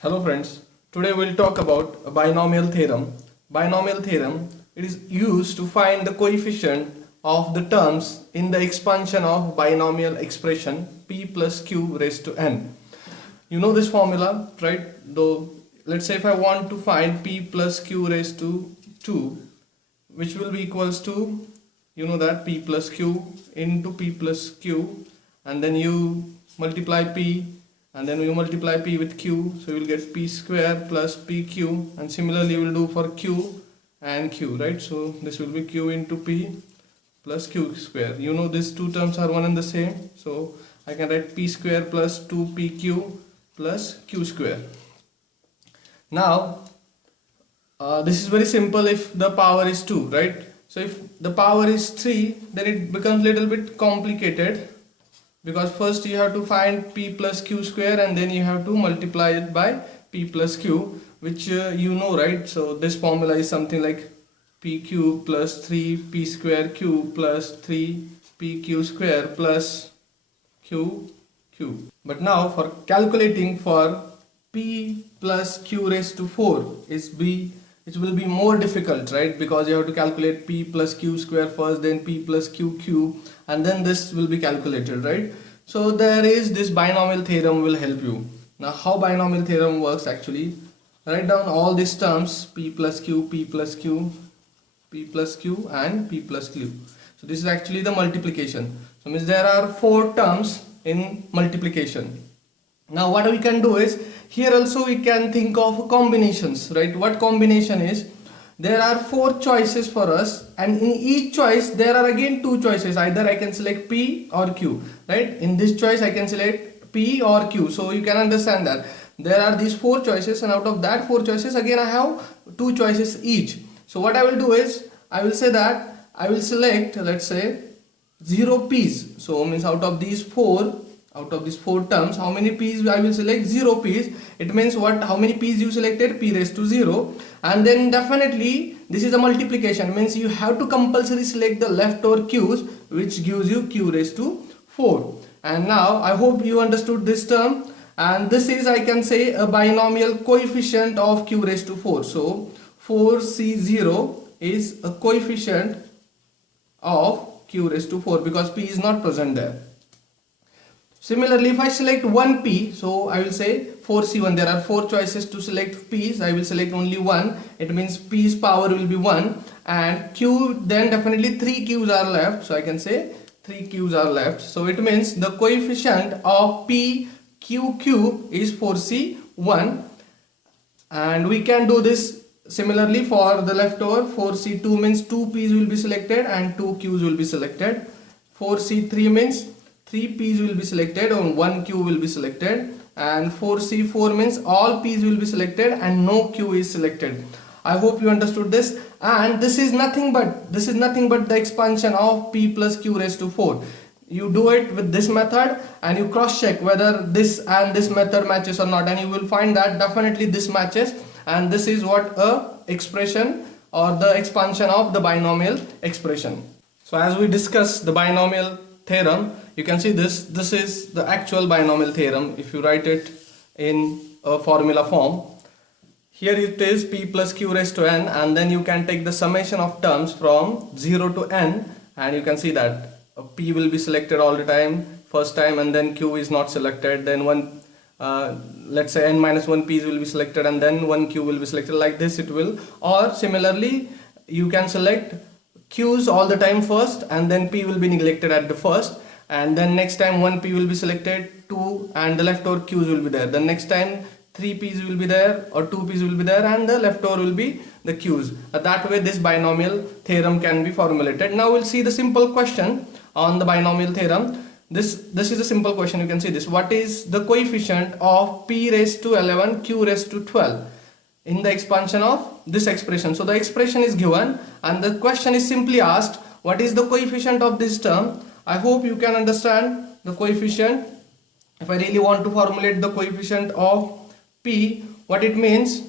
Hello friends, today we'll talk about a binomial theorem. Binomial theorem, it is used to find the coefficient of the terms in the expansion of binomial expression p plus q raised to n. You know this formula, right? Though, let's say if I want to find p plus q raised to 2, which will be equals to, you know that p plus q into p plus q, and then you multiply p, and then we multiply p with q, so you will get p square plus pq, and similarly we will do for q and q, right? So this will be q into p plus q square. You know these two terms are one and the same, so I can write p square plus 2pq plus q square. Now this is very simple if the power is 2, right? So if the power is 3, then it becomes little bit complicated, because first you have to find p plus q square and then you have to multiply it by p plus q, which you know, right? So this formula is something like pq plus 3p square q plus 3pq square plus q. But now for calculating for p plus q raised to 4 it will be more difficult, right? Because you have to calculate p plus q square first, then p plus q cube, and then this will be calculated, right? So there is this binomial theorem will help you. Now how binomial theorem works actually, write down all these terms, p plus q, p plus q, p plus q and p plus q. So this is actually the multiplication. So means there are 4 terms in multiplication. Now what we can do is, here also we can think of combinations, right? What combination is, there are 4 choices for us, and in each choice there are again 2 choices. Either I can select p or q, right? In this choice I can select p or q. So you can understand that there are these 4 choices, and out of that 4 choices again I have 2 choices each. So what I will do is, I will say that I will select, let's say, 0 p's. So means out of these 4 terms, how many p's I will select? 0 p's. It means what? How many p's you selected? P raised to 0. And then definitely this is a multiplication, means you have to compulsory select the leftover q's, which gives you q raised to 4. And now I hope you understood this term, and this is, I can say, a binomial coefficient of q raised to 4. So 4c0 is a coefficient of q raised to 4 because p is not present there. Similarly, if I select 1p, so I will say 4c1. There are 4 choices to select p's. I will select only 1. It means p's power will be 1, and q, then definitely 3 q's are left. So I can say 3 q's are left. So it means the coefficient of p q cube is 4c1, and we can do this similarly for the leftover. 4c2 means 2 p's will be selected and 2 q's will be selected. 4c3 means 3 p's will be selected and 1 q will be selected, and 4c4 means all p's will be selected and no q is selected. I hope you understood this, and this is nothing but the expansion of p plus q raised to 4. You do it with this method and you cross check whether this and this method matches or not, and you will find that definitely this matches, and this is what a expression or the expansion of the binomial expression. So as we discuss the binomial theorem, you can see this is the actual binomial theorem. If you write it in a formula form, here it is p plus q raised to n, and then you can take the summation of terms from 0 to n, and you can see that p will be selected all the time first time, and then q is not selected, then let's say n minus 1 p's will be selected, and then 1 q will be selected, like this it will. Or similarly you can select q's all the time first, and then p will be neglected at the first, and then next time 1 p will be selected, 2, and the leftover q's will be there. The next time 3 p's will be there or 2 p's will be there, and the leftover will be the q's. That way this binomial theorem can be formulated. Now we'll see the simple question on the binomial theorem. This is a simple question. You can see this. What is the coefficient of p raised to 11 q raised to 12 in the expansion of this expression? So the expression is given and the question is simply asked, what is the coefficient of this term? I hope you can understand the coefficient. If I really want to formulate the coefficient of p, what it means,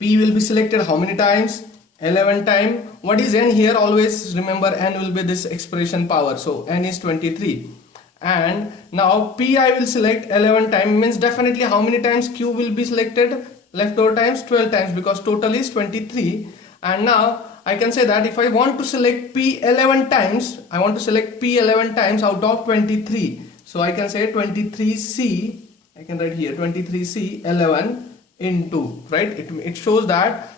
p will be selected how many times? 11 times. What is n here? Always remember n will be this expression power, so n is 23, and now p I will select 11 times, means definitely how many times q will be selected, leftover times 12 times, because total is 23. And now I can say that if I want to select p 11 times, I want to select p 11 times out of 23, so I can say 23c, I can write here 23c 11 into, right, it shows that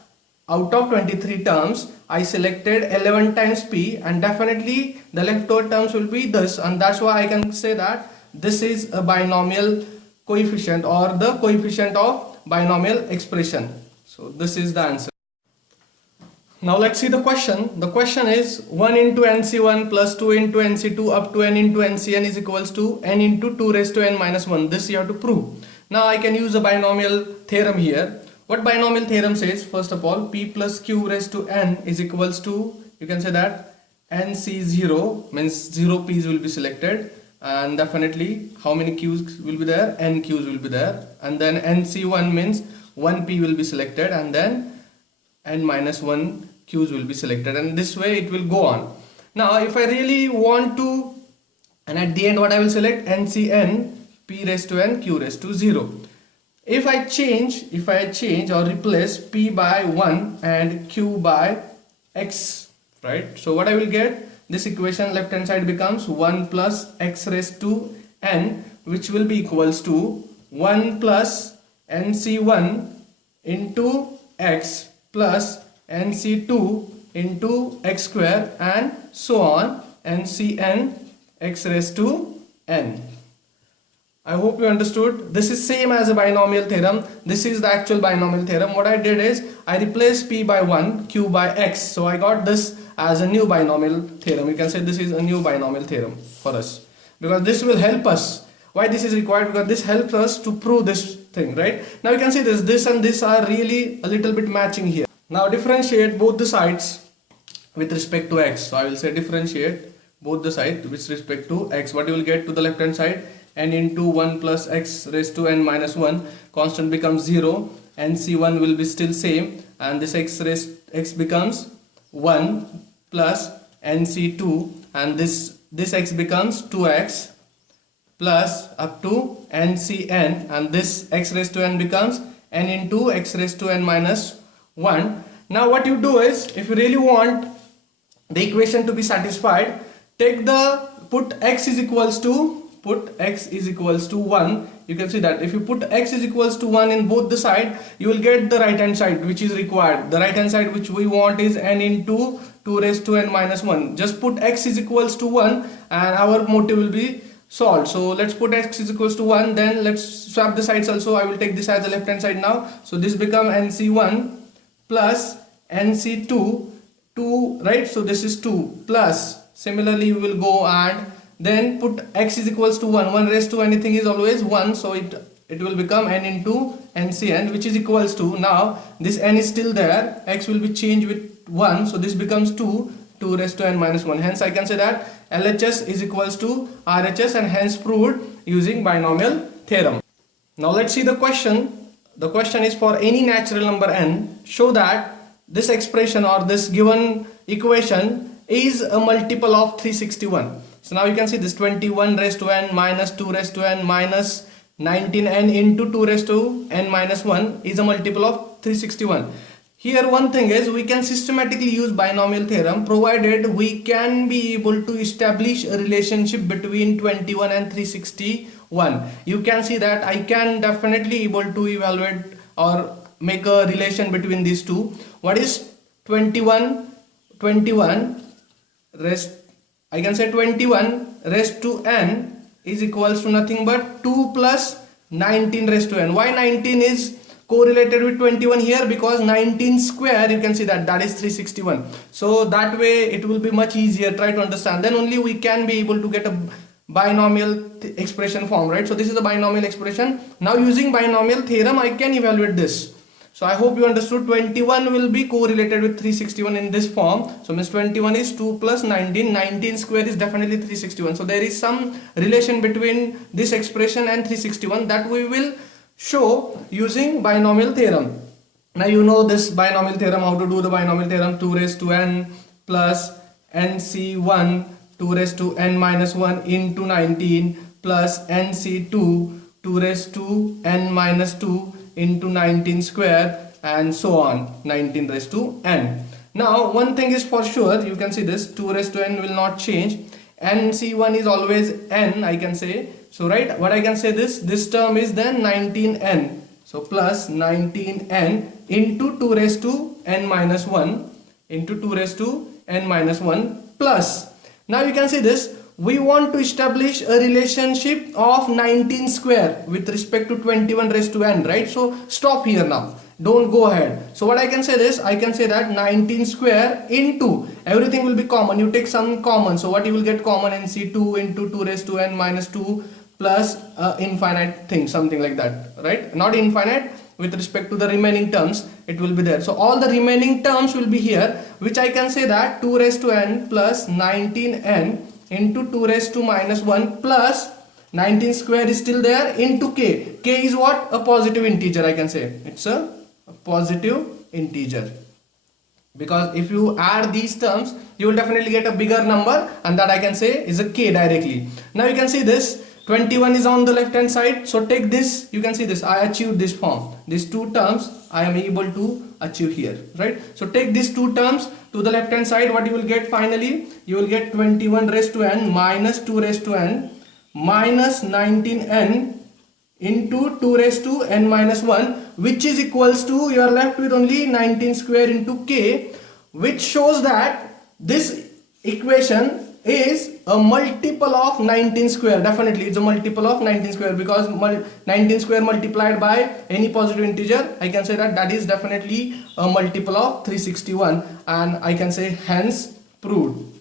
out of 23 terms I selected 11 times p, and definitely the leftover terms will be this, and that's why I can say that this is a binomial coefficient, or the coefficient of binomial expression. So this is the answer. Now let's see the question. The question is 1 into nc1 plus 2 into nc2 up to n into ncn is equals to n into 2 raised to n minus 1. This you have to prove. Now I can use a binomial theorem here. What binomial theorem says? First of all, p plus q raised to n is equals to, you can say that nc0 means 0 p's will be selected, and definitely how many q's will be there? N q's will be there, and then nc1 means 1 p will be selected, and then n minus 1 q's will be selected, and this way it will go on. Now if I really want to, and at the end what I will select? ncn p raised to n q raised to 0. If I change or replace p by 1 and q by x, right? So what I will get? This equation left hand side becomes 1 plus x raised to n, which will be equals to 1 plus nc1 into x plus nc2 into x square, and so on, ncn x raised to n. I hope you understood. This is same as a binomial theorem. This is the actual binomial theorem. What I did is I replaced p by 1, q by x, so I got this as a new binomial theorem. You can say this is a new binomial theorem for us, because this will help us. Why this is required? Because this helps us to prove this thing, right? Now you can see this and this are really a little bit matching here. Now differentiate both the sides with respect to x. So I will say differentiate both the sides with respect to x. What you will get to the left hand side? N into 1 plus x raised to n minus 1, constant becomes 0, nc1 will be still same, and this x becomes 1 plus nc2, and this x becomes 2x plus up to ncn, and this x raised to n becomes n into x raised to n minus 1. Now what you do is, if you really want the equation to be satisfied, put x is equals to 1. You can see that if you put x is equals to 1 in both the side, you will get the right hand side which is required. The right hand side which we want is n into 2 raised to n minus 1. Just put x is equals to 1 and our motive will be solved. So let's put x is equals to 1, then let's swap the sides also. I will take this as the left hand side now. So this become nc1 plus nc2, 2, right? So this is 2 plus, similarly we will go and then put x is equals to 1. 1 raised to anything is always 1, so it will become n into ncn, which is equals to, now this n is still there, x will be changed with 1, so this becomes 2 raised to n minus 1. Hence I can say that LHS is equals to RHS, and hence proved using binomial theorem. Now let's see the question. The question is, for any natural number n, show that this expression or this given equation is a multiple of 361. So now you can see this 21 raised to n minus 2 raised to n minus 19n into 2 raised to n minus 1 is a multiple of 361. Here one thing is, we can systematically use binomial theorem provided we can be able to establish a relationship between 21 and 361. You can see that I can definitely able to evaluate or make a relation between these two. What is 21 raised, I can say 21 raised to n is equals to nothing but 2 plus 19 raised to n. Why 19 is correlated with 21 here? Because 19 square, you can see that is 361. So that way it will be much easier. Try to understand. Then only we can be able to get a binomial expression form, right? So this is a binomial expression. Now using binomial theorem, I can evaluate this. So I hope you understood. 21 will be correlated with 361 in this form. So means 21 is 2 plus 19. 19 square is definitely 361. So there is some relation between this expression and 361 that we will show using binomial theorem. Now you know this binomial theorem, how to do the binomial theorem. 2 raised to n plus nc1 2 2 raised to n minus 1 into 19 plus nc2 2 raised to n minus 2 into 19 square and so on 19 raised to n. Now one thing is for sure, you can see this 2 raised to n will not change. nc1 is always n, I can say. So right, what I can say, this term is then 19n. So plus 19n into 2 raised to n minus 1 into 2 raised to n minus 1 plus. Now you can see this, we want to establish a relationship of 19 square with respect to 21 raised to n, right? So stop here now. Don't go ahead. So what I can say this, I can say that 19 square into, everything will be common. You take some common. So what you will get common, nc2 into 2 raised to n minus 2 plus infinite thing, something like that, right? Not infinite, with respect to the remaining terms, it will be there. So all the remaining terms will be here, which I can say that 2 raised to n plus 19n into 2 raised to minus 1 plus 19 square is still there into k. K is what? A positive integer, I can say. It's a positive integer. Because if you add these terms, you will definitely get a bigger number, and that I can say is a k directly. Now you can see this 21 is on the left hand side, so take this, you can see this, I achieved this form. These two terms I am able to achieve here, right? So take these two terms to the left hand side, what you will get finally? You will get 21 raised to n minus 2 raised to n minus 19n into 2 raised to n minus 1, which is equals to, you are left with only 19 square into k, which shows that this equation is a multiple of 19 square. Definitely it's a multiple of 19 square, because 19 square multiplied by any positive integer, I can say that that is definitely a multiple of 361, and I can say hence proved.